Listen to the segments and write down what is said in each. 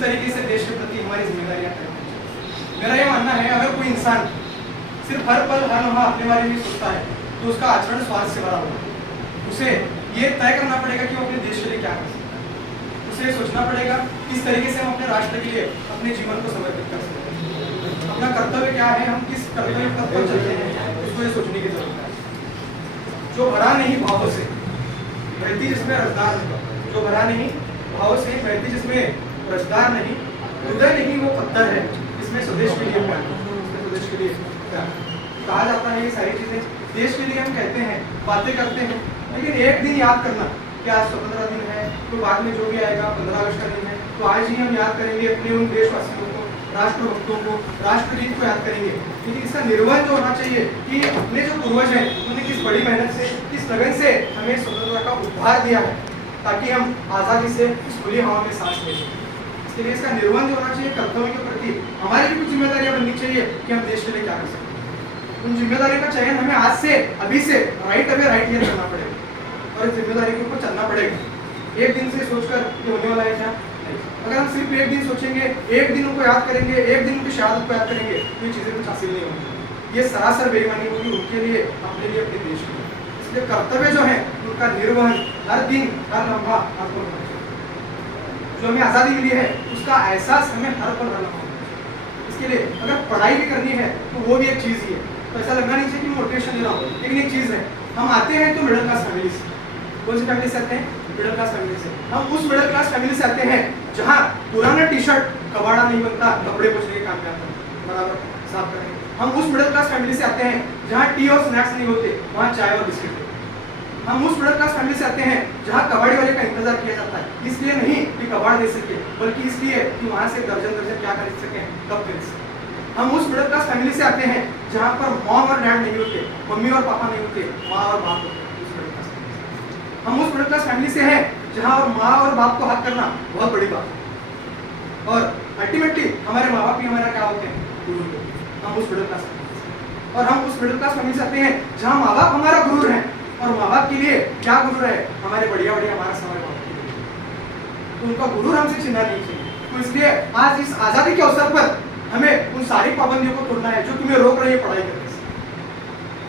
किस तरीके से देश के प्रति हमारी जिम्मेदारियां तय होनी चाहिए। मेरा ये मानना है, अगर कोई इंसान सिर्फ हर पल हर लम्हा अपने बारे में सोचता है तो उसका आचरण स्वार्थ से भरा होगा। उसे ये तय करना पड़ेगा कि वो अपने देश के लिए क्या कर सकता है। उसे सोचना पड़ेगा किस तरीके से हम अपने राष्ट्र के लिए अपने जीवन को समर्पित कर सकते हैं, अपना कर्तव्य क्या है, हम किस कर्तव्य पथ पर चलते हैं, उसको ये सोचने की जरूरत है। जो भरा नहीं भावों से बहती जिसमें रसदार नहीं, जो भरा नहीं भावों से बहती जिसमें रसदार नहीं, हृदय नहीं वो पत्थर है इसमें स्वदेश के लिए प्यार, स्वदेश के लिए प्यार। कहा जाता है ये सारी चीजें देश के लिए हम कहते हैं, बातें करते हैं, लेकिन एक दिन याद करना कि आज स्वतंत्रता दिन है, तो बाद में जो भी आएगा 15 अगस्त का दिन है, तो आज ही हम याद करेंगे अपने उन देशवासियों को, राष्ट्रभक्तों को, राष्ट्रगीत को याद करेंगे। लेकिन इसका निर्वहन जो होना चाहिए कि अपने जो पूर्वज हैं उन्होंने किस बड़ी मेहनत से, किस लगन से हमें स्वतंत्रता का उपहार दिया है, ताकि हम आज़ादी से इस खुली हवा में सांस ले सकें। इसके लिए इसका निर्वहन जो होना चाहिए, कर्तव्य के प्रति हमारी भी कुछ जिम्मेदारियां बननी चाहिए कि हम देश के लिए क्या कर सकते हैं। उन जिम्मेदारियों का चयन हमें आज से, अभी से राइट अवे राइट ईयर करना पड़ेगा और इस जिम्मेदारी के ऊपर चलना पड़ेगा। एक दिन से सोचकर ये होने वाला है क्या? अगर हम सिर्फ एक दिन सोचेंगे, एक दिन उनको याद करेंगे, एक दिन उनकी शहादत को याद करेंगे, तो ये चीजें कुछ हासिल नहीं होंगी। ये सरासर बेईमानी होगी उनके लिए, अपने लिए, अपने देश के लिए। इसलिए कर्तव्य जो है उनका निर्वहन हर दिन, हर लम्हा, हर पल होना चाहिए। जो हमें आज़ादी मिली है उसका एहसास हमें हर पल हर लम्हा होना चाहिए। इसके लिए अगर पढ़ाई भी करनी है तो वो भी एक चीज़ ही है। तो ऐसा लगना नहीं चाहिए कि मोटिवेशन ले रहा हूँ, लेकिन एक चीज़ है, हम आते हैं तो मिडिल क्लास फैमिली से। कौन सी फैमिली से आते हैं? मिडिल क्लास फैमिली से। हम उस मिडिल क्लास फैमिली से आते हैं जहाँ पुराना टी शर्ट कबाड़ा नहीं बनता, कपड़े पोछने के काम में आता है, बराबर साफ करेंगे। हम उस मिडिल क्लास फैमिली से आते हैं जहाँ टी और स्नैक्स नहीं होते, वहाँ चाय और बिस्किट होते। हम उस मिडिल क्लास फैमिली से आते हैं जहाँ कबाड़ी वाले का इंतजार किया जाता है, इसलिए नहीं कि कबाड़ दे सके, बल्कि इसलिए कि वहाँ से दर्जन दर्जन क्या खरीद सकें, कब खरीद सकें। हम उस मिडिल क्लास फैमिली से आते हैं जहाँ पर मॉम और डैड नहीं होते, मम्मी और पापा नहीं होते, माँ और बाप होते। हम उस मिडिल क्लास फैमिली से हैं जहाँ और माँ और बाप को हक करना बहुत बड़ी बात है, और अल्टीमेटली हमारे माँ बाप ही हमारा क्या होते हैं? गुरु होते हैं। हम उस मिडिल क्लास फैमिली, और हम उस मिडिल क्लास फैमिली से आते हैं जहाँ माँ बाप हमारा गुरु है, और माँ बाप के लिए क्या गुरु है? हमारे बढ़िया बढ़िया हमारा समय बाप के लिए। तो उनका गुरु हमसे छीनना नहीं चाहिए। तो इसलिए आज इस आज़ादी के अवसर पर हमें उन सारी पाबंदियों को तोड़ना है जो तुम्हें रोक रही है पढ़ाई करने से।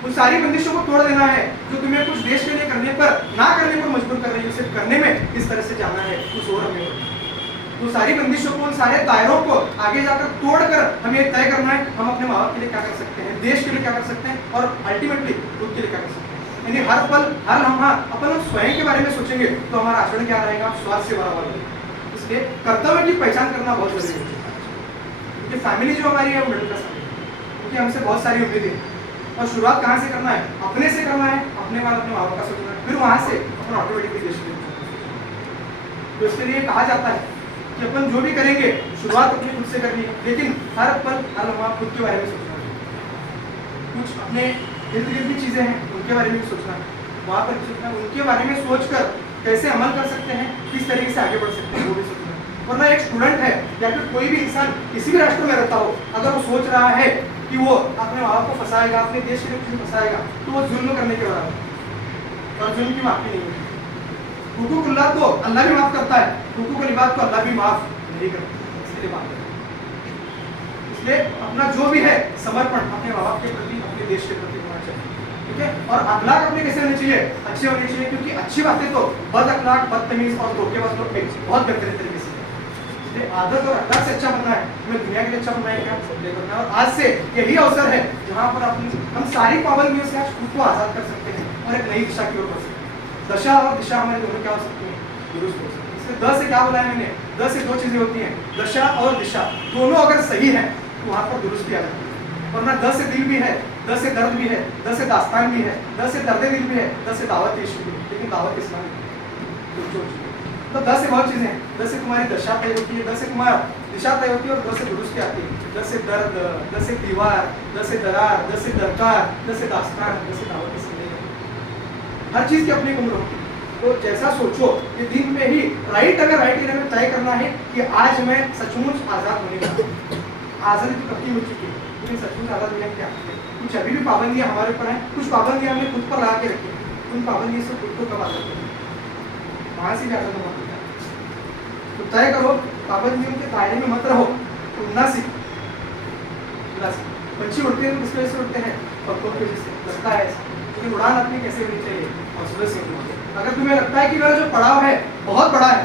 उन सारी बंदिशों को तोड़ देना है जो तुम्हें कुछ देश के लिए करने पर, ना करने पर मजबूर कर रही है। सिर्फ करने में इस तरह से जाना है, कुछ और हमें तो सारी बंदिशों को, उन सारे दायरों को आगे जाकर तोड़कर हमें तय करना है हम अपने माँ बाप के लिए क्या कर सकते हैं, देश के लिए क्या कर सकते हैं, और अल्टीमेटली खुद के लिए क्या कर सकते हैं। यानी हर पल हर लम्हा अपन हम स्वयं के बारे में सोचेंगे तो हमारा आचरण क्या रहेगा? स्वार्थ से भरा हुआ। इसलिए कर्तव्य की पहचान करना बहुत जरूरी है। क्योंकि फैमिली जो हमारी है वो मिडिल क्लास फैमिली, क्योंकि हमसे बहुत सारी उम्मीदें, और शुरुआत कहाँ से करना है? अपने से करना है, अपने बाद अपने माँ बाप का सोचना है, फिर वहाँ से अपन ऑटोमेटिकली देश के लिए। तो इसके लिए कहा जाता है कि अपन जो भी करेंगे शुरुआत अपनी खुद से करनी है, लेकिन हर पल हर लम्हा खुद के बारे में सोचना है। कुछ अपने इर्द गिर्द की चीज़ें हैं उनके बारे में भी सोचना है, वहाँ पर भी सोचना है, उनके बारे में सोचकर कैसे अमल कर सकते हैं, किस तरीके से आगे बढ़ सकते हैं, वो भी सोचना है। वरना एक स्टूडेंट है या फिर कोई भी इंसान किसी भी राष्ट्र में रहता हो, अगर वो सोच रहा है कि वो अपने माँ बाप को फंसाएगा, अपने देश के लिए फंसाएगा, तो वो जुल्म करने के बराबर, और जुल्म की माफी नहीं होती। हुकूकुल्लाह तो अल्लाह भी माफ करता है, हुकूकुल इबाद को अल्लाह भी माफ नहीं करता। इसके लिए बात है, इसलिए अपना जो भी है समर्पण अपने माँ बाप के प्रति, अपने देश के प्रति होना चाहिए, ठीक है। और अखलाक अपने कैसे होने चाहिए? अच्छे होने चाहिए, क्योंकि अच्छी बातें तो बद अखलाक, बदतमीज और धोखेबाज लोग बहुत बेहतरीन तरीके से। इसलिए आदत और अखलाक से अच्छा बनना है, हमें दुनिया के लिए अच्छा बनना है, क्या करना है। और आज से यही अवसर है जहाँ पर हम सारी पाबंदियों से आज खुद को आजाद कर सकते हैं और एक नई दिशा की ओर बढ़ सकते हैं। दशा और दिशा हमारे दोनों क्या हो सकती है? दुरुस्त हो सकती है। इसलिए द से क्या बोला है मैंने? द से दो चीजें होती हैं, दशा और दिशा, दोनों अगर सही है तो वहाँ पर दुरुस्ती आ जाती है। वरना द से दिल भी है, द से दर्द भी है, द से दास्तान भी है, द से दर्द दिल भी है, द से दावत इश्क भी है, लेकिन दावत इस्लाम तो द से बहुत चीजें हैं। द से तुम्हारी दशा तय होती है, द से तुम्हारा दिशा तय होती है, और द से दुरुस्ती आती है। द से दर्द, द से दीवार, द से दरार, द से दरकार, द से दास्तान, द से दावत इस्लाम। हर चीज की अपनी उम्र होती है। तो जैसा सोचो कि दिन में ही राइट अगर राइट एरिया में तय करना है कि आज मैं सचमुच आजाद होने का, आजादी तो कभी हो चुकी है, लेकिन सचमुच आजाद होने क्या कुछ अभी भी पाबंदियां हमारे ऊपर हैं, कुछ पाबंदियां हमने खुद पर लगा के रखी हैं। उन पाबंदियों से खुद को कब आजाद करें, वहां से भी आजाद होना पड़ता है। तो तय करो, पाबंदियों के दायरे में मत रहो, उड़ना सीखो। पंछी उड़ते हैं तो किस वजह से उड़ते हैं? पत्तों की वजह से, लगता है ऐसा, लेकिन उड़ान अपनी कैसे होनी चाहिए? हौसले से होनी चाहिए। अगर तुम्हें लगता है कि मेरा जो पड़ाव है बहुत बड़ा है,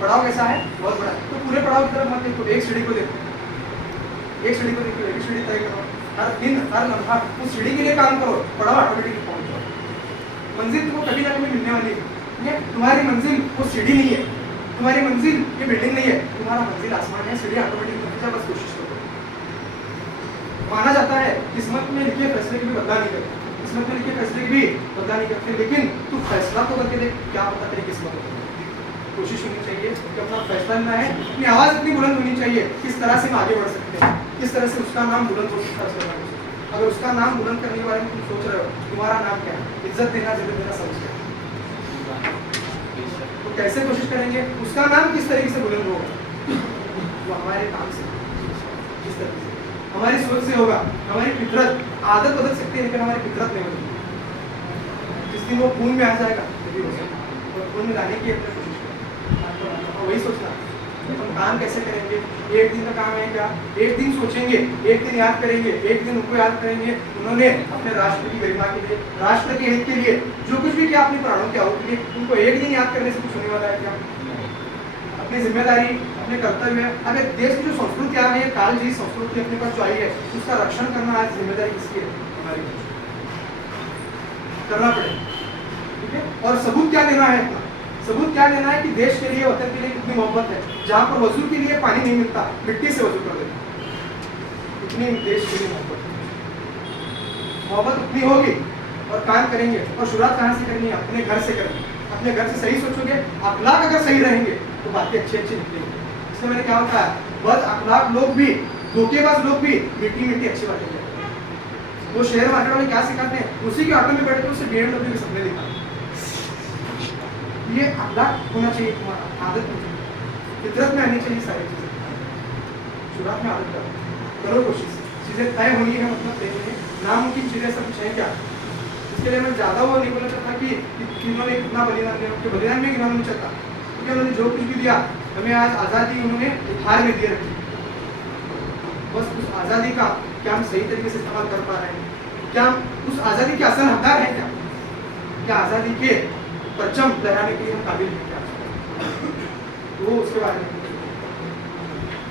पड़ाव कैसा है? बहुत बड़ा है, तो पूरे पड़ाव की तरफ मत देखो, एक सीढ़ी को देखो, एक सीढ़ी को देखो, एक सीढ़ी तय करो, हर दिन हर लम्हा उस सीढ़ी के लिए काम करो, पड़ाव ऑटोमेटिकली पहुंच जाओ। मंजिल तुमको कभी ना कभी मिलने वाली है। तुम्हारी मंजिल वो सीढ़ी नहीं है, तुम्हारी मंजिल ये बिल्डिंग नहीं है, तुम्हारा मंजिल आसमान है, सीढ़ी ऑटोमेटिक पहुंच जाए, बस कोशिश करो। माना जाता है किस्मत में लिखे फैसले की भी बदला नहीं करते, किस्मत में लिखे फैसले की भी बदला नहीं करते, लेकिन तू फैसला तो करके देख, क्या पता तेरी किस्मत हो। कोशिश होनी चाहिए कि अपना फैसला लेना है, अपनी आवाज़ इतनी बुलंद होनी चाहिए, किस तरह से हम आगे बढ़ सकते हैं, किस तरह से उसका नाम बुलंद हो सकता है, उसका नाम। अगर उसका नाम बुलंद करने के बारे में तुम सोच रहे हो, तुम्हारा नाम क्या है? इज्जत देना, जिद देना, समझ गया। तो कैसे कोशिश करेंगे? उसका नाम किस तरीके से बुलंद होगा? वो हमारे काम से, किस तरह से, हमारी सोच से होगा। हमारी फितरत, आदत बदल सकती है लेकिन हमारी फितरत नहीं बदलती। जिस दिन वो खून में आ जाएगा तभी हो सकता है, और खून में लाने की अपनी कोशिश करें। वही सोचना हम काम कैसे करेंगे? एक दिन का काम है क्या? एक दिन सोचेंगे, एक दिन याद करेंगे, एक दिन उनको याद करेंगे, उन्होंने अपने राष्ट्र की गरिमा के लिए, राष्ट्र के हित के लिए जो कुछ भी किया अपने प्राणों के आहुति के लिए, उनको एक दिन याद करने से कुछ होने वाला है क्या? अपनी जिम्मेदारी, अपने कर्तव्य, अगर देश की जो संस्कृति आ रही है, काल जी संस्कृति अपने पास जो आई है, उसका रक्षण करना आज जिम्मेदारी किसकी है? हमारी करना पड़ेगा, ठीक है। और सबूत क्या देना है अपना? सबूत क्या देना है कि देश के लिए, वतन के लिए कितनी मोहब्बत है। जहाँ पर वजू के लिए पानी नहीं मिलता, मिट्टी से वजू कर देना, इतनी देश के लिए मोहब्बत उतनी होगी और काम करेंगे। और शुरुआत कहाँ से करनी है? अपने घर से करनी। अपने घर से सही सोचोगे, अखलाक अगर सही रहेंगे तो बातें अच्छी अच्छी निकलेंगी। इसलिए मैंने क्या होता है, बद अखलाक लोग भी, धोखेबाज लोग भी मीठी मीठी अच्छी बातें करते हैं। वो शेयर मार्केट वाले क्या सिखाते हैं? उसी के ऑटो में बैठ कर उसे BMW के सपने दिखाते हैं। ये अखलाक होना चाहिए, तुम्हारा आदत होनी चाहिए, फितरत में आनी चाहिए सारी चीजें। शुरुआत में आदत करो कोशिश, चीजें तय होनी है, मतलब तय होनी है। नामुमकिन चीजें सब कुछ है क्या? इसके लिए मैं ज्यादा वो नहीं बोलना चाहता कि इन्होंने कितना बलिदान दिया, उनके बलिदान में गिनाना नहीं चाहता, क्योंकि उन्होंने जो कुछ भी दिया हमें आज आज़ादी उन्होंने उपहार में दिए रखी। बस उस आज़ादी का क्या हम सही तरीके से इस्तेमाल कर पा रहे हैं? क्या हम उस आज़ादी के असल हकदार हैं क्या? क्या आज़ादी के परचम लहराने के लिए हम काबिल हैं क्या? वो उसके बारे में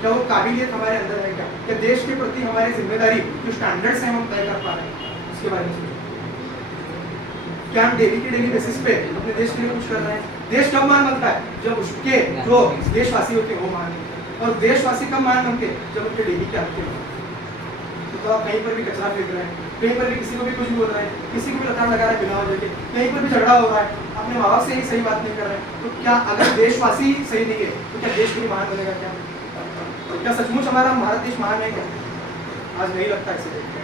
क्या वो काबिलियत हमारे अंदर है क्या? क्या देश के प्रति हमारी जिम्मेदारी, जो स्टैंडर्ड्स हैं हम तय कर पा रहे हैं? उसके बारे में सोचो। क्या हम डेली के डेली बेसिस पे अपने देश के लिए कुछ कर रहे हैं? देश कब महान बनता है? जब उसके जो देशवासी होते हैं वो महान बनते हैं। और देशवासी कब महान बनते हैं? जब उनके डेली के आदतें बनते हैं। तो आप कहीं पर भी कचरा फेंक रहे हैं, कहीं पर भी किसी को भी कुछ बोल रहे हैं, किसी को भी लताड़ लगा रहे हैं बिना वजह के, कहीं पर भी झगड़ा हो रहा है, अपने माँ बाप से ही सही बात नहीं कर रहे हैं, तो क्या अगर देशवासी सही नहीं है तो क्या देश के लिए महान बनेगा क्या? क्या सचमुच हमारा भारत देश महान है क्या? आज नहीं लगता ऐसे देखते।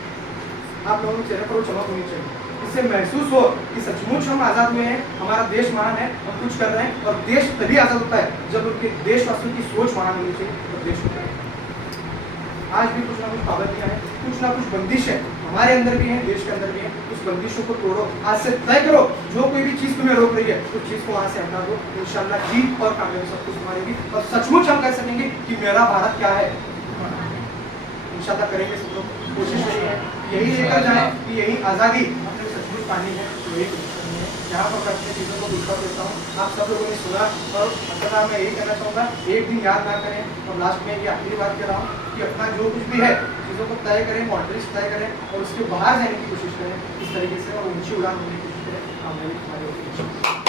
आप लोगों के चेहरे पर वो चमक होनी चाहिए, इससे महसूस हो कि सचमुच हम आज़ाद हुए हैं, हमारा देश महान है, हम कुछ कर रहे हैं। और देश तभी आज़ाद होता है जब उनके देशवासियों की सोच महान होनी चाहिए और देश होता है। आज भी कुछ ना कुछ पाबंदियां हैं, कुछ ना कुछ बंदिश है, हमारे अंदर भी है, देश के अंदर भी है। उस बंदिशों को तोड़ो, आज से तय करो, जो कोई भी चीज़ तुम्हें रोक रही है उस चीज़ को वहाँ से हटा दो। इंशाल्लाह जीत और कामयाबी सब कुछ हमारी भी, और सचमुच हम कह सकेंगे कि मेरा भारत क्या है। इंशाल्लाह करेंगे सब लोग, कोशिश यही है, यही लेकर जाए कि यही आज़ादी अपने सचमुच पानी है, यही कोशिश करनी है। यहाँ पर अपनी चीज़ों को दूसरा देता हूँ, आप सब लोगों ने सुना, और मतलब मैं यही कहना चाहूँगा, एक दिन याद ना करें। और लास्ट में ये आखिरी बात कह रहा हूँ कि अपना जो कुछ भी है चीज़ों को तय करें, बाउंड्रीज तय करें, और उसके बाहर जाने की कोशिश करें इस तरीके से, और ऊंची उड़ान होने की कोशिश करें।